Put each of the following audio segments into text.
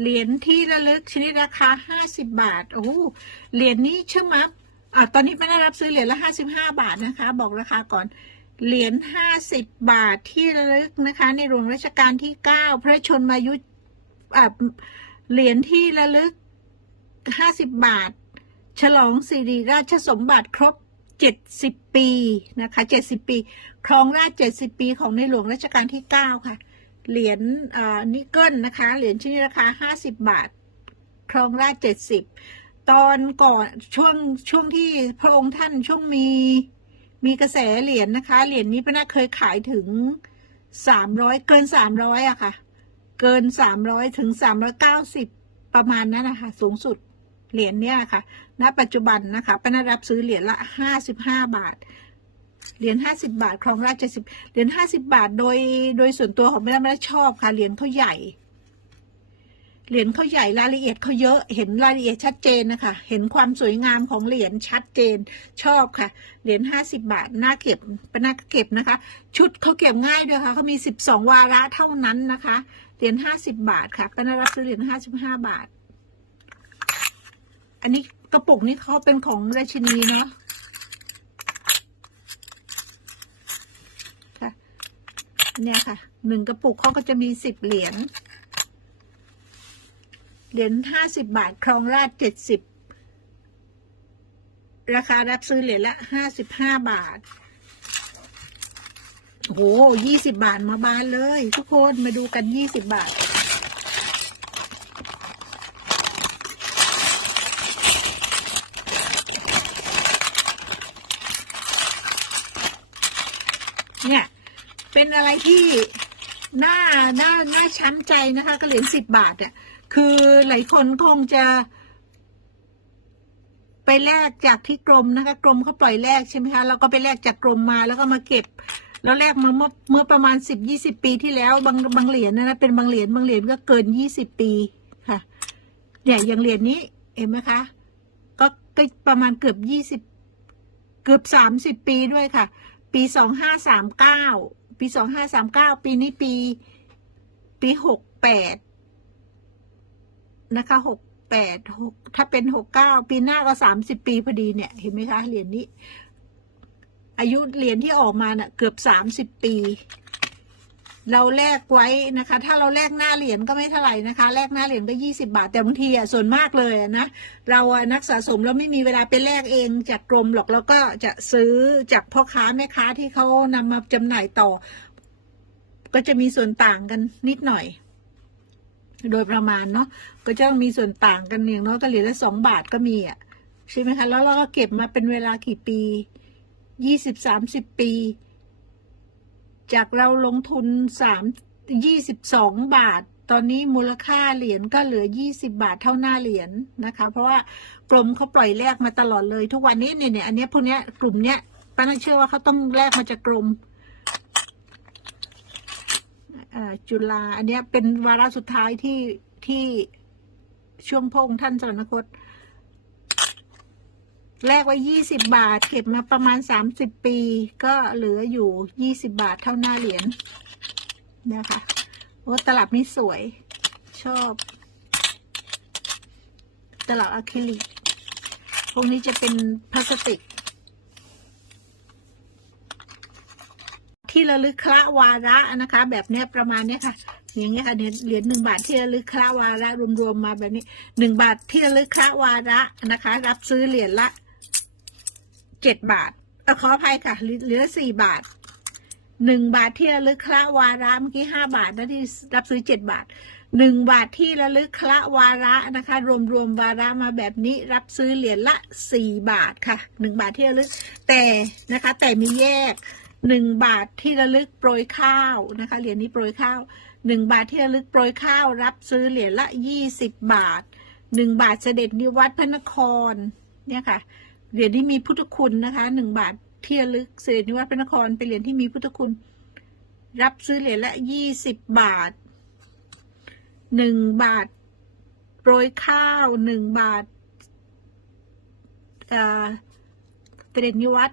เหรียญที่ระลึกชนิดราคาห้าสิบบาท โอ้โหเหรียญนี้เชื่อมั้ยอ่าตอนนี้ไม่ได้รับซื้อเหรียญละห้าสิบห้าบาทนะคะ บอกราคาก่อน เหรียญห้าสิบบาทที่ระลึกนะคะ ในหลวงรัชกาลที่เก้าพระชนมายุอ่าเหรียญที่ระลึกห้าสิบบาท ฉลองสิริราชสมบัติครบเจ็ดสิบปีนะคะเจ็ดสิบปี ครองราชเจ็ดสิบปีของในหลวงรัชกาลที่เก้าค่ะ เหรียญนิกเกิลนะคะ เหรียญชนิดราคาห้าสิบบาท ครองราชเจ็ดสิบตอนก่อนช่วงช่วงที่พระองค์ท่านช่วงมีมีกระแสเหรียญนะคะ เหรียญนี้พระนาเคยขายถึงสามร้อยเกินสามร้อยอะค่ะ เกินสามร้อยถึงสามร้อยเก้าสิบประมาณนั้นนะคะ สูงสุดเหรียญเนี้ยค่ะ ณ ปัจจุบันนะคะป้านารับซื้อเหรียญละห้าสิบห้าบาท เหรียญห้าสิบาทครองราชเจ็ดสิบเหรียญห้าสิบาทโดยโดยส่วนตัวของไม่ไม่ได้ชอบค่ะเหรียญเขาใหญ่ เหรียญเขาใหญ่รายละเอียดเขาเยอะ เห็นรายละเอียดชัดเจนนะคะ เห็นความสวยงามของเหรียญชัดเจนชอบค่ะ เหรียญห้าสิบาทน่าเก็บเป็นน่าเก็บนะคะ ชุดเขาเก็บง่ายด้วยค่ะเขามีสิบสองวาระเท่านั้นนะคะ เหรียญห้าสิบาทค่ะเป้านรับซื้อเหรียญห้าสิบห้าบาท อันนี้กระปุกนี้เขาเป็นของราชินีเนาะ เนี่ยค่ะหนึ่งกระปุกเขาก็จะมีสิบเหรียญเหรียญห้าสิบบาทครองราชเจ็ดสิบราคารับซื้อเหรียญละห้าสิบห้าบาทโอ้โหยี่สิบบาทมาบานเลย ทุกคนมาดูกันยี่สิบบาท เนี่ย เป็น อะไรที่น่าน่าน่าช้ำใจนะคะก็เหรียญสิบบาทอะคือหลายคนคงจะไปแลกจากที่กรมนะคะ กรมเขาปล่อยแลกใช่ไหมคะเราก็ไปแลกจากกรมมาแล้วก็มาเก็บ แล้วแลกมาเมื่อเมื่อประมาณสิบยี่สิบปีที่แล้วบางบางเหรียญนะนะเป็นบางเหรียญบางเหรียญก็เกินยี่สิบปีค่ะเนี่ยอย่างเหรียญนี้เห็นไหมคะก็ก็ประมาณเกือบยี่สิบเกือบสามสิบปีด้วยค่ะ ปีสองห้าสามเก้า ปีสองห้าสามเก้าปีนี้ปี ปีหกแปดนะคะหกแปดหกถ้าเป็นหกเก้าปีหน้าก็สามสิบปีพอดีเนี่ย เห็นไหมคะเหรียญนี้ อายุเหรียญที่ออกมาเน่ะ เกือบสามสิบปี เราแลกไว้นะคะ ถ้าเราแลกหน้าเหรียญก็ไม่เท่าไหร่นะคะ แลกหน้าเหรียญก็ยี่สิบาท แต่บางทีอะส่วนมากเลยนะเราอะนักสะสมเราไม่มีเวลาไปแลกเองจากกรมหรอกแล้วก็จะซื้อจากพ่อค้าแม่ค้าที่เขานำมาจำหน่ายต่อ ก็จะมีส่วนต่างกันนิดหน่อยโดยประมาณเนาะก็จะต้องมีส่วนต่างกันอย่างน้อยก็เหรียญละสองบาทก็มีอะใช่ไหมคะ แล้วเราก็เก็บมาเป็นเวลากี่ปียี่สิบสามสิบปี จากเราลงทุนสามยี่สิบสองบาท ตอนนี้มูลค่าเหรียญก็เหลือยี่สิบาทเท่าหน้าเหรียญนะคะ เพราะว่ากรมเขาปล่อยแลกมาตลอดเลย ทุกวันนี้เนี่ยเนี่ยอันนี้พวกเนี้ยกลุ่มเนี้ยป้าน่าเชื่อว่าเขาต้องแลกมาจากกรมจุฬาอันเนี้ยเป็นวาระสุดท้ายที่ที่ช่วงพงท่านสวรรคต แลกไว้ยี่สิบาท เก็บมาประมาณสามสิบปี ก็เหลืออยู่ยี่สิบาทเท่าหน้าเหรียญนะคะโอ้ตลับนี้สวย ชอบ ตลับอะคริลิกพวกนี้จะเป็นพลาสติก ที่ระลึกคละวาระนะคะ แบบเนี้ยประมาณเนี้ยค่ะอย่างเงี้ยค่ะเนี่ยเหรียญหนึ่งบาทที่ระลึกคละวาระรวมๆมาแบบนี้หนึ่งบาทที่ระลึกคละวาระนะคะ รับซื้อเหรียญละ เจ็ดบาทอขออภัยค่ะเหลือสี่บาทหนึ่งบาทที่ระลึกคละวาระเมื่อกี้ห้าบาทนะที่รับซื้อเจ็ดบาทหนึ่งบาทที่ระลึกคละวาระนะคะ รวมๆวาระมาแบบนี้รับซื้อเหรียญละสี่บาทค่ะหนึ่งบาทที่ระลึกแต่นะคะ แต่มีแยกหนึ่งบาทที่ระลึกโปรยข้าวนะคะเหรียญนี้โปรยข้าวหนึ่งบาทที่ระลึกโปรยข้าว รับซื้อเหรียญละยี่สิบบาทหนึ่งบาทเสด็จนิวัตพระนครเนี่ยค่ะ เหรียญที่มีพุทธคุณนะคะหนึ่งบาทเที่ระลึกเสด็จนิวัตพระนครเป็นเหรียญที่มีพุทธคุณ รับซื้อเหรียญละยี่สิบบาทหนึ่งบาทโปรยข้าวหนึ่งบาทเอ่อเสด็จนิวัต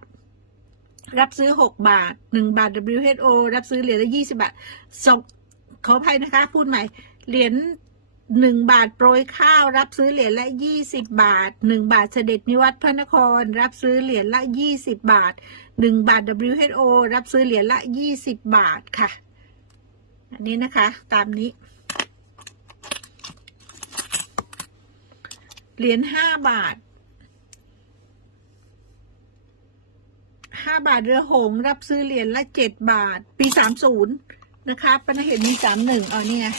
รับซื้อหกบาทหนึ่งบาท WHO รับซื้อเหรียญละยี่สิบาทสองขออภัยนะคะ พูดใหม่เหรียญ หนึ่งบาทโปรยข้าวรับซื้อเหรียญละยี่สิบบาทหนึ่งบาทเสด็จนิวัตรพระนคร รับซื้อเหรียญละยี่สิบบาทหนึ่งบาท WHO รับซื้อเหรียญละยี่สิบบาทค่ะ อันนี้นะคะ ตามนี้ เหรียญห้าบาทห้าบาทเรือหงรับซื้อเหรียญละเจ็ดบาท ปีสามศูนย์นะคะปัญหาเห็นมีสามหนึ่งอ๋อานี่ไง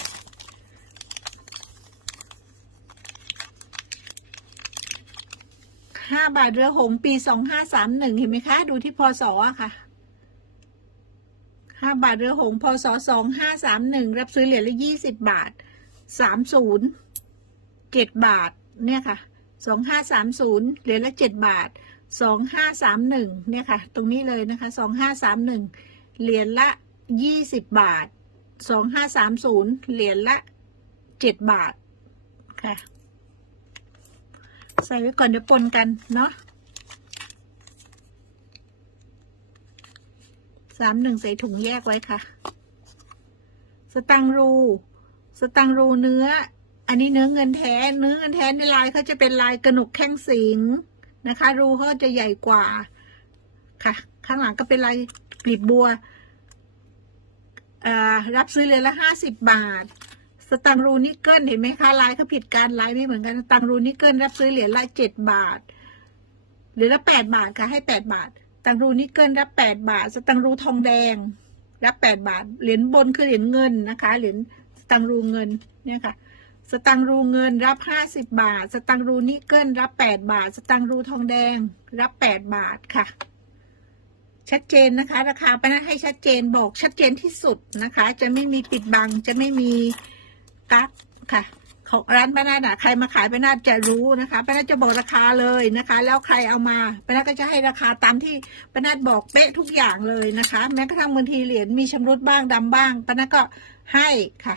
5 บาทเรือหงปี 2531 เห็นไหมคะ ดูที่พศอะค่ะ 5 บาทเรือหงพศ 2531 รับซื้อเหรียญละ 20 บาท 30 7 บาท เนี่ยค่ะ 2530 เหรียญละ 7 บาท 2531 เนี่ยค่ะ ตรงนี้เลยนะคะ 2531 เหรียญละ 20 บาท 2530 เหรียญละ 7 บาท ค่ะ ใส่ไว้ก่อนเดี๋ยวปนกันเนาะสามหนึ่งใส่ถุงแยกไว้ค่ะ สตังรู สตังรูเนื้อ อันนี้เนื้อเงินแท้ เนื้อเงินแท้ในลายเขาจะเป็นลายกระหนกแข้งสิงนะคะ รูเขาจะใหญ่กว่าค่ะ ข้างหลังก็เป็นลายกลีบบัวอ่ารับซื้อเลยละห้าสิบบาท สตังรูนิกเกิลเห็นไหมคะลายเขาผิดกันลายไม่เหมือนกันสตังรูนิกเกิลรับซื้อเหรียญละเจ็ดบาทเหรียญละแปดบาทค่ะให้แปดบาทสตังรูนิกเกิลรับแปดบาท สตังรูทองแดง รับแปดบาท เหรียญบนคือเหรียญเงินนะคะเหรียญสตังรูเงินเนี่ยค่ะสตังรูเงินรับห้าสิบบาท สตังรูนิกเกิลรับแปดบาท สตังรูทองแดง รับแปดบาทค่ะ ชัดเจนนะคะ ราคาปนัดให้ชัดเจนบอกชัดเจนที่สุดนะคะ จะไม่มีปิดบังจะไม่มี กักค่ะ ของร้านป้านาดใครมาขายป้านาดจะรู้นะคะป้านาดจะบอกราคาเลยนะคะ แล้วใครเอามาป้านาดก็จะให้ราคาตามที่ป้านาดบอกเป๊ะทุกอย่างเลยนะคะ แม้กระทั่งบางทีเหรียญมีชำรุดบ้างดำบ้างป้านาดก็ให้ค่ะ